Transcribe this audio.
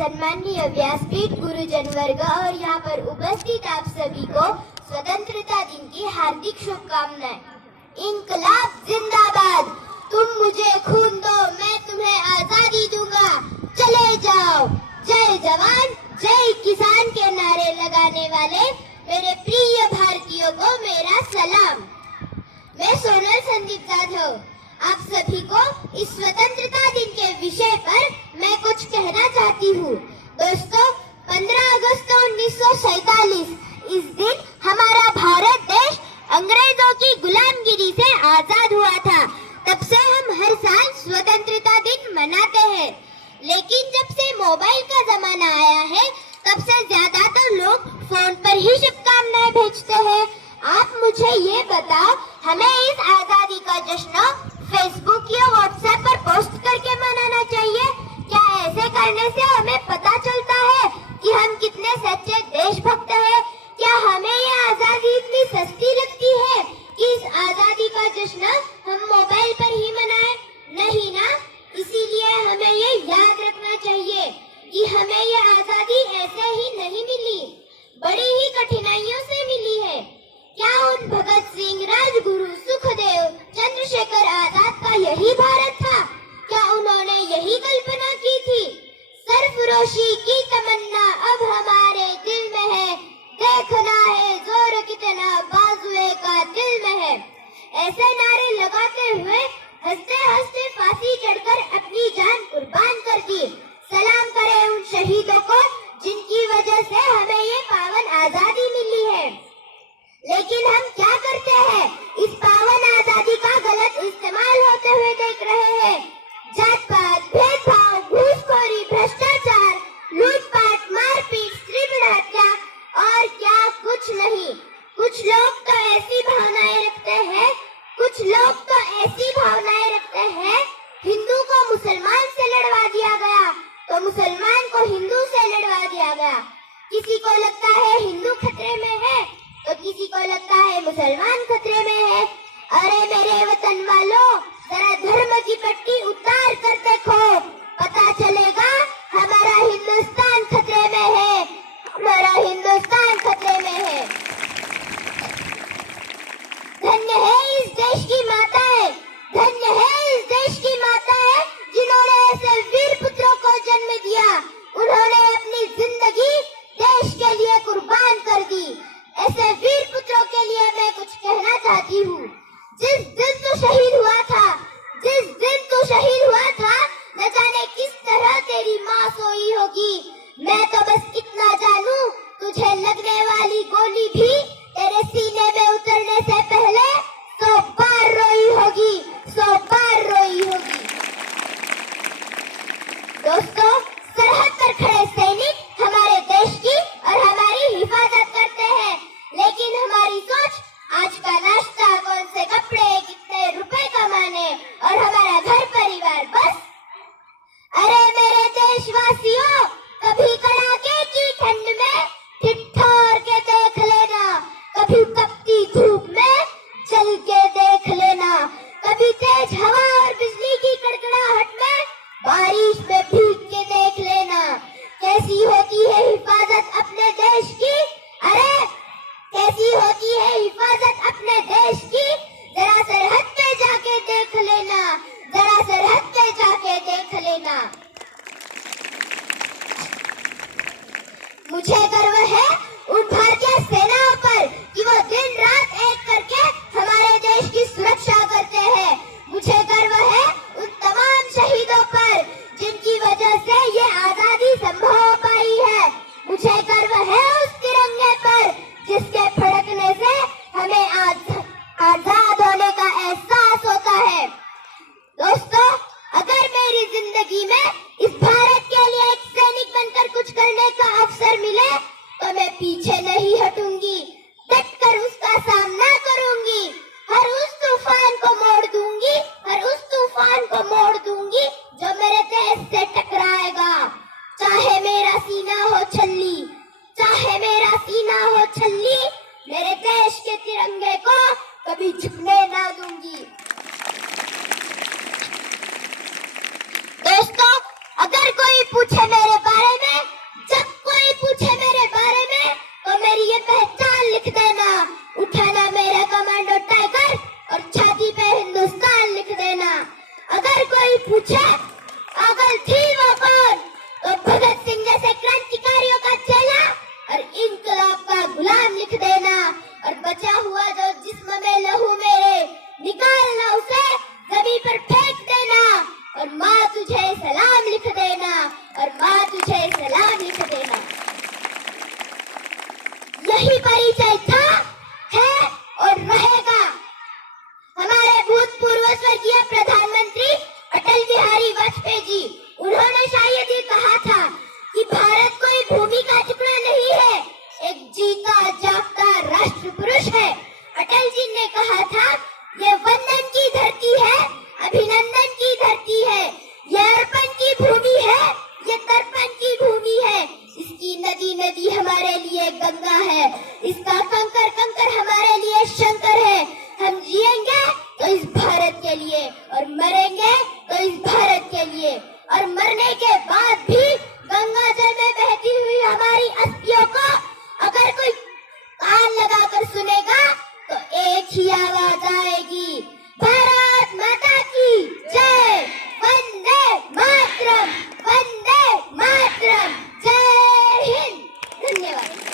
सम्माननीय व्यासपीठ, गुरुजन वर्ग और यहाँ पर उपस्थित आप सभी को स्वतंत्रता दिन की हार्दिक शुभकामनाएं। इनकलाब जिंदाबाद। तुम मुझे खून दो, मैं तुम्हें आजादी दूंगा। चले जाओ। जय जवान जय किसान के नारे लगाने वाले मेरे प्रिय भारतीयों को मेरा सलाम। मैं सोनल संदीप जाधव आप सभी को इस स्वतंत्रता दिन के विषय पर मैं कुछ कहना चाहती हूँ। दोस्तों, 15 अगस्त 1947 इस दिन हमारा भारत देश अंग्रेजों की गुलामगिरी से आजाद हुआ था। तब से हम हर साल स्वतंत्रता दिन मनाते हैं। लेकिन जब से मोबाइल का जमाना आया है, तब से ज्यादातर लोग फोन पर ही शुभकामनाएं भेजते हैं। आप मुझे ये बताओ, हमें इस आजादी का जश्न फेसबुक या व्हाट्सएप पर पोस्ट करके मनाना चाहिए? क्या ऐसे करने से हमें पता चलता है कि हम कितने सच्चे देशभक्त हैं? क्या हमें ये आजादी इतनी सस्ती लगती है कि इस आजादी का जश्न हम मोबाइल पर ही मनाएं? नहीं ना। इसीलिए हमें ये याद रखना चाहिए कि हमें ये आजादी ऐसे ही नहीं मिली, बड़ी ही कठिनाइयों से मिली है। क्या उन भगत सिंह, राजगुरु, सुखदेव, चंद्रशेखर आजाद का यही भारत था? क्या उन्होंने यही कल्पना की थी? सरफरोशी की तमन्ना अब हमारे दिल में है, देखना है जोर कितना बाजुए का दिल में है। ऐसे नारे लगाते हुए हंसते हंसते फांसी चढ़कर अपनी जान कुर्बान कर दी। सलाम करें उन शहीदों को जिनकी वजह से हमें ये पावन आजादी मिली है। लेकिन हम क्या करते हैं? इस पावन आजादी का गलत इस्तेमाल होते हुए देख रहे हैं। जात पात, भेदभाव, घूसखोरी, भ्रष्टाचार, लूटपाट, मारपीट, स्त्री हत्या और क्या कुछ नहीं। कुछ लोग तो ऐसी भावनाएं रखते हैं, हिंदू को मुसलमान से लड़वा दिया गया तो मुसलमान को हिंदू से लड़वा दिया गया। किसी को लगता है हिंदू खतरे में है तो किसी को लगता है मुसलमान खतरे में है। अरे मेरे वतन वालों, जरा धर्म की पट्टी उतार कर देखो, पता चलेगा हमारा हिंदुस्तान खतरे में है, हमारा हिंदुस्तान खतरे में है। धन्य है इस देश की माताएं, धन्य है इस देश की माताएं जिन्होंने ऐसे वीर पुत्रों को जन्म दिया। उन्होंने अपनी जिंदगी देश के लिए कुर्बान कर दी। ऐसे वीर पुत्रों के लिए मैं कुछ कहना चाहती हूँ। जिस दिन तू शहीद हुआ था, न जाने किस तरह तेरी माँ सोई होगी। मैं तो बस इतना जानू, तुझे लगने वाली गोली भी तेरे सीने में उतरने से पहले 100 बार रोई होगी, 100 बार रोई होगी। दोस्तों, सरहद पर खड़े सैनिक हमारे देश की और हमारी हिफाजत करते हैं, लेकिन हमारी सोच आज का नाश्ता, कौन से कपड़े, कितने रुपए कमाने और हमारा घर परिवार बस। अरे मेरे देशवासियों, कभी कड़ाके की ठंड में ठिठुर के देख लेना, कभी तपती धूप में चल के देख लेना, कभी तेज हवा और बिजली की कड़कड़ाहट में बारिश में भीग के देख लेना। कैसी होती है हिफाजत अपने देश की? अरे कैसी होती है हिफाजत अपने देश की? जरा सरहद पे जाके देख लेना, जरा सरहद पे जाके देख लेना। मुझे गर्व है उन भारतीय सेनाओं पर कि वो दिन रात एक करके हमारे देश की सुरक्षा करते हैं। मुझे गर्व है उन तमाम शहीदों पर जिनकी वजह से ये आजादी संभव हो पाई है। मुझे गर्व है उस तिरंगे पर जिसके फड़कने से हमें आजाद होने का एहसास होता है। दोस्तों, अगर मेरी जिंदगी में इस भारत के लिए एक सैनिक बनकर कुछ करने का अवसर मिले तो मैं पीछे नहीं हटूंगी, डटकर उसका सामना करूंगी। हर उस तूफान को मोड़ दूंगी, हर उस तूफान को मोड़ दूंगी जो मेरे देश से टकराएगा। चाहे मेरा सीना हो छल्ली, चाहे मेरा सीना हो छल्ली, मेरे देश के तिरंगे को कभी झुकने ना दूंगी। दोस्तों, अगर कोई पूछे मेरे